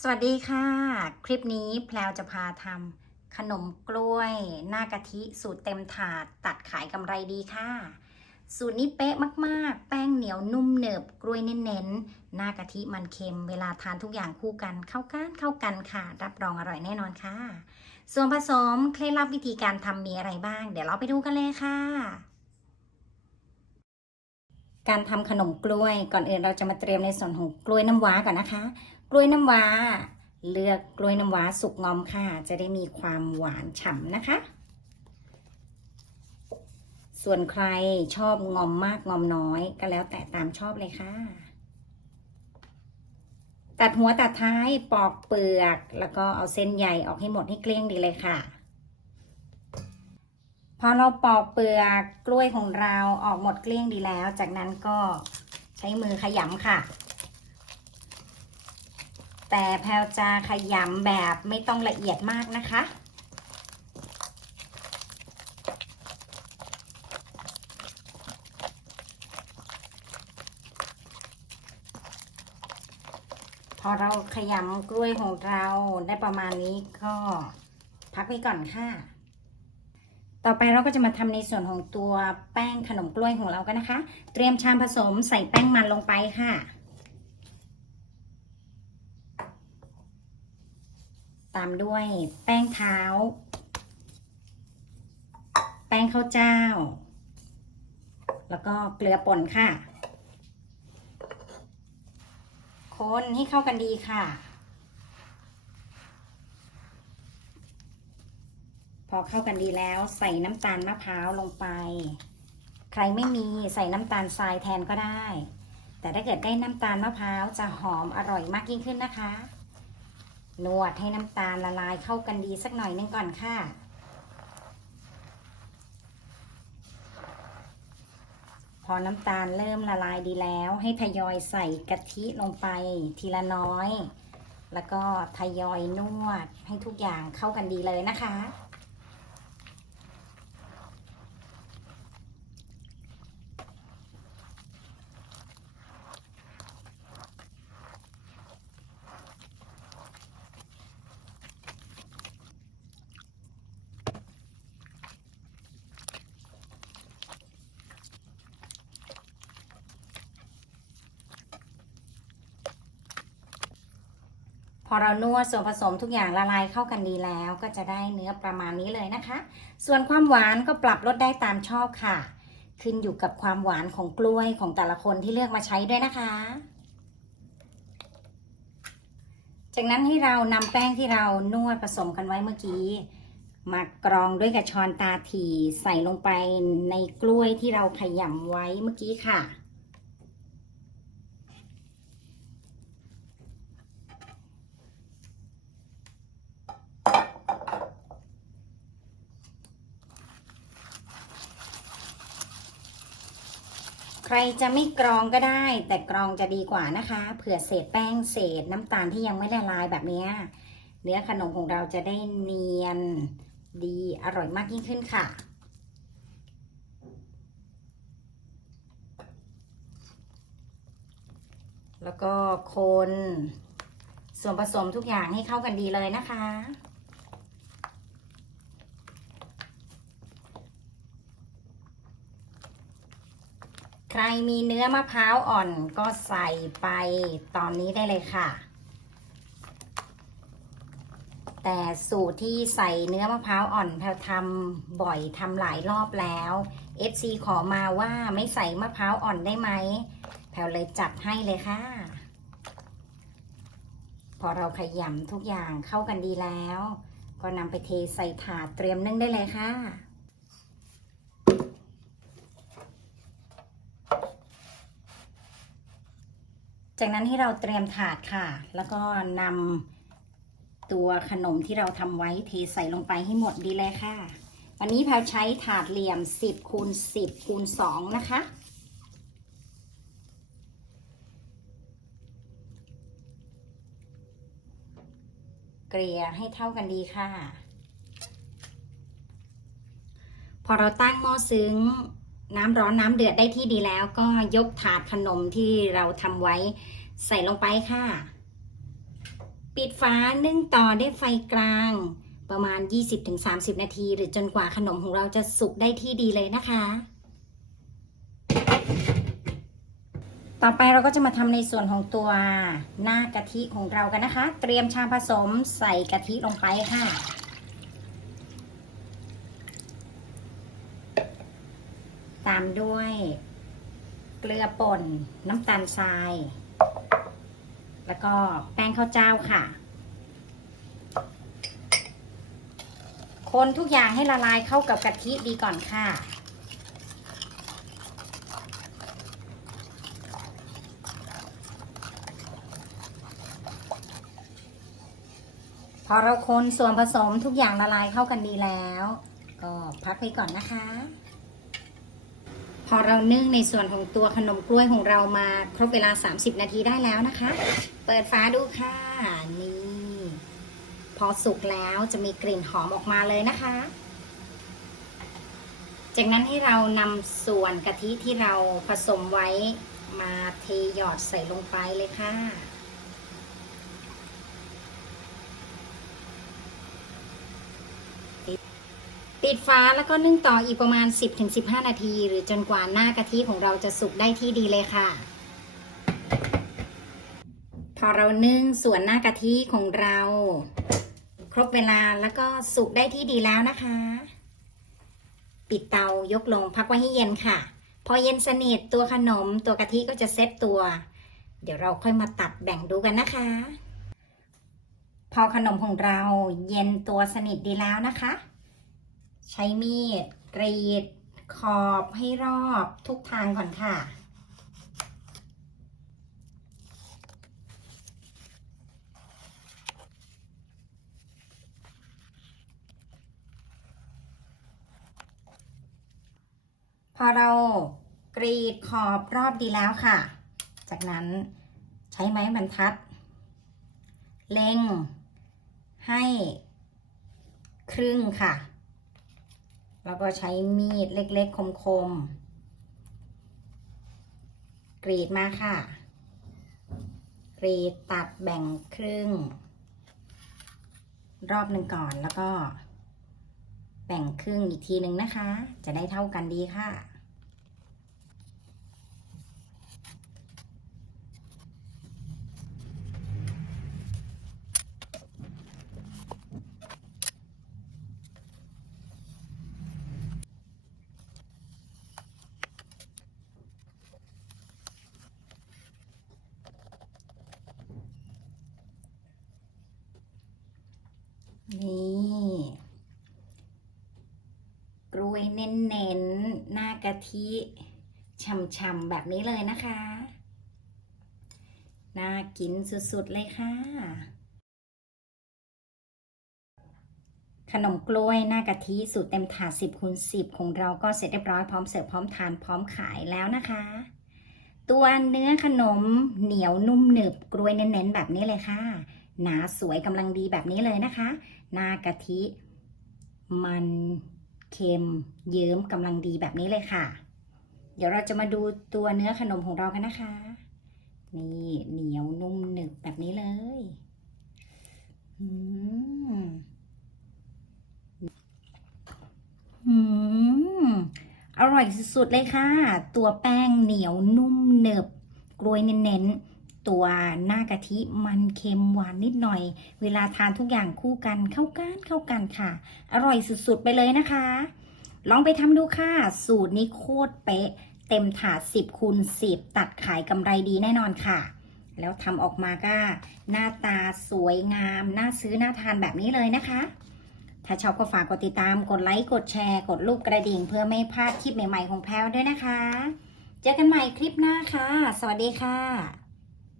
สวัสดีค่ะ คลิปนี้แพลวจะพาทำขนมกล้วย หน้ากะทิสูตรเต็มถาดตัดขายกำไรดีค่ะ สูตรนี้เป๊ะมากๆ แป้งเหนียวนุ่มเนิบกล้วยเน้นๆ หน้ากะทิมันเค็ม เวลาทานทุกอย่างคู่กันเข้ากันเข้ากันค่ะ รับรองอร่อยแน่นอนค่ะ ส่วนผสมเคล็ดลับวิธีการทำมีอะไรบ้าง เดี๋ยวเราไปดูกันเลยค่ะการทำขนมกล้วยก่อนอื่นเราจะมาเตรียมในส่วนของกล้วยน้ำว้าก่อนนะคะ กล้วยน้ำว้า เลือกกล้วยน้ำว้าสุกงอมค่ะ จะได้มีความหวานฉ่ำนะคะ ส่วนใครชอบงอมมากงอมน้อย ก็แล้วแต่ตามชอบเลยค่ะ ตัดหัวตัดท้ายปอกเปลือก แล้วก็เอาเส้นใหญ่ออกให้หมดให้เกลี้ยงดีเลยค่ะพอเราปอกเปลือกกล้วยของเราออกหมดเกลี้ยงดีแล้ว จากนั้นก็ใช้มือขยำค่ะ แต่แพลวจะขยำแบบไม่ต้องละเอียดมากนะคะ พอเราขยำกล้วยของเราได้ประมาณนี้ก็พักไว้ก่อนค่ะต่อไปเราก็จะมาทำในส่วนของตัวแป้งขนมกล้วยของเรากันนะคะ เตรียมชามผสมใส่แป้งมันลงไปค่ะ ตามด้วยแป้งเท้า แป้งข้าวเจ้า แล้วก็เกลือป่นค่ะ คนให้เข้ากันดีค่ะ พอเข้ากันดีแล้วใส่น้ำตาลมะพร้าวลงไป ใครไม่มีใส่น้ำตาลทรายแทนก็ได้ แต่ถ้าเกิดได้น้ำตาลมะพร้าวจะหอมอร่อยมากยิ่งขึ้นนะคะ นวดให้น้ำตาลละลายเข้ากันดีสักหน่อยนึงก่อนค่ะ พอน้ำตาลเริ่มละลายดีแล้ว ให้ทยอยใส่กะทิลงไปทีละน้อย แล้วก็ทยอยนวดให้ทุกอย่างเข้ากันดีเลยนะคะ พอเรานวดส่วนผสมทุกอย่างละลายเข้ากันดีแล้ว ก็จะได้เนื้อประมาณนี้เลยนะคะ ส่วนความหวานก็ปรับลดได้ตามชอบค่ะ ขึ้นอยู่กับความหวานของกล้วยของแต่ละคนที่เลือกมาใช้ด้วยนะคะ จากนั้นให้เรานำแป้งที่เรานวดผสมกันไว้เมื่อกี้ มากรองด้วยกระชอนตาถีใส่ลงไปในกล้วยที่เราขยำไว้เมื่อกี้ค่ะ ใครจะไม่กรองก็ได้ แต่กรองจะดีกว่านะคะเผื่อเศษแป้งเศษน้ำตาลที่ยังไม่ละลายแบบนี้เนื้อขนมของเราจะได้เนียนดีอร่อยมากยิ่งขึ้นค่ะ แล้วก็คนส่วนผสมทุกอย่างให้เข้ากันดีเลยนะคะ ใครมีเนื้อมะพร้าวอ่อนก็ใส่ไปตอนนี้ได้เลยค่ะ แต่สูตรที่ใส่เนื้อมะพร้าวอ่อนแพลทำบ่อยทำหลายรอบแล้ว FC ขอมาว่าไม่ใส่มะพร้าวอ่อนได้ไหมแพลเลยจัดให้เลยค่ะ พอเราขยำทุกอย่างเข้ากันดีแล้ว ก็นำไปเทใส่ถาดเตรียมนึ่งได้เลยค่ะ จากนั้นให้เราเตรียมถาดค่ะ แล้วก็นำตัวขนมที่เราทำไว้เทใส่ลงไปให้หมดดีเลยค่ะ วันนี้แพลใช้ถาดเหลี่ยม 10คูณ10คูณ2นะคะ เกลี่ยให้เท่ากันดีค่ะ พอเราตั้งหม้อซึ้ง น้ำร้อนน้ำเดือดได้ที่ดีแล้ว ก็ยกถาดขนมที่เราทำไว้ใส่ลงไปค่ะ ปิดฝานึ่งต่อได้วยไฟกลาง ประมาณ 20-30 นาที หรือจนกว่าขนมของเราจะสุกได้ที่ดีเลยนะคะ ต่อไปเราก็จะมาทำในส่วนของตัวหน้ากะทิของเรากันนะคะ เตรียมชามผสมใส่กะทิลงไปค่ะามด้วย เกลือป่น น้ำตาลทราย แล้วก็แป้งข้าวเจ้าค่ะ คนทุกอย่างให้ละลายเข้ากับกะทิดีก่อนค่ะพอเราคนส่วนผสมทุกอย่างละลายเข้ากันดีแล้ว ก็พักไว้ก่อนนะคะ พอเรานึ่งในส่วนของตัวขนมกล้วยของเรามาครบเวลา 30 นาทีได้แล้วนะคะ เปิดฝาดูค่ะนี่ พอสุกแล้วจะมีกลิ่นหอมออกมาเลยนะคะ จากนั้นให้เรานำส่วนกะทิที่เราผสมไว้มาเทหยอดใส่ลงไปเลยค่ะ ปิดฝาแล้วก็นึ่งต่ออีกประมาณ 10-15 นาที หรือจนกว่าหน้ากะทิของเราจะสุกได้ที่ดีเลยค่ะ พอเรานึ่งส่วนหน้ากะทิของเรา ครบเวลาแล้วก็สุกได้ที่ดีแล้วนะคะ ปิดเตายกลงพักไว้ให้เย็นค่ะ พอเย็นสนิทตัวขนมตัวกะทิก็จะเซ็ตตัว เดี๋ยวเราค่อยมาตัดแบ่งดูกันนะคะ พอขนมของเราเย็นตัวสนิทดีแล้วนะคะ ใช้มีดกรีด ขอบให้รอบทุกทางก่อนค่ะ พอเรากรีดขอบรอบดีแล้วค่ะ จากนั้นใช้ไม้บรรทัด เล็งให้ครึ่งค่ะ แล้วก็ใช้มีดเล็กๆ คมๆ กรีดมาค่ะ กรีดตัดแบ่งครึ่ง รอบหนึ่งก่อนแล้วก็ แบ่งครึ่งอีกทีหนึ่งนะคะ จะได้เท่ากันดีค่ะ นี่กล้วยเน้นๆหน้ากะทิช่ำๆแบบนี้เลยนะคะ น่ากินสุดๆเลยค่ะ ขนมกล้วยหน้ากะทิสูตรเต็มถาด10คูณ10 ของเราก็เสร็จเรียบร้อยพร้อมเสิร์ฟพร้อมทานพร้อมขายแล้วนะคะ ตัวเนื้อขนมเหนียวนุ่มหนึบกล้วยเน้นๆแบบนี้เลยค่ะ หนาสวยกำลังดีแบบนี้เลยนะคะ หน้ากะทิ มันเค็มเยิ้มกำลังดีแบบนี้เลยค่ะ เดี๋ยวเราจะมาดูตัวเนื้อขนมของเรากันนะคะ นี่เหนียวนุ่มหนึบแบบนี้เลยอืมอืมอร่อยสุดๆเลยค่ะ ตัวแป้งเหนียวนุ่มหนึบกล้วยเน้นๆ ตัวหน้ากะทิมันเค็มหวานนิดหน่อย เวลาทานทุกอย่างคู่กันเข้ากันเข้ากันค่ะ อร่อยสุดๆไปเลยนะคะ ลองไปทำดูค่ะ สูตรนี้โคตรเป๊ะ เต็มถาด10คูณ10 ตัดขายกำไรดีแน่นอนค่ะ แล้วทำออกมาก็ หน้าตาสวยงาม น่าซื้อน่าทานแบบนี้เลยนะคะ ถ้าชอบก็ฝากกดติดตาม กดไลค์ กดแชร์ กดรูปกระดิ่ง เพื่อไม่พลาดคลิปใหม่ๆของแพลวด้วยนะคะ เจอกันใหม่คลิปหน้าค่ะ สวัสดีค่ะ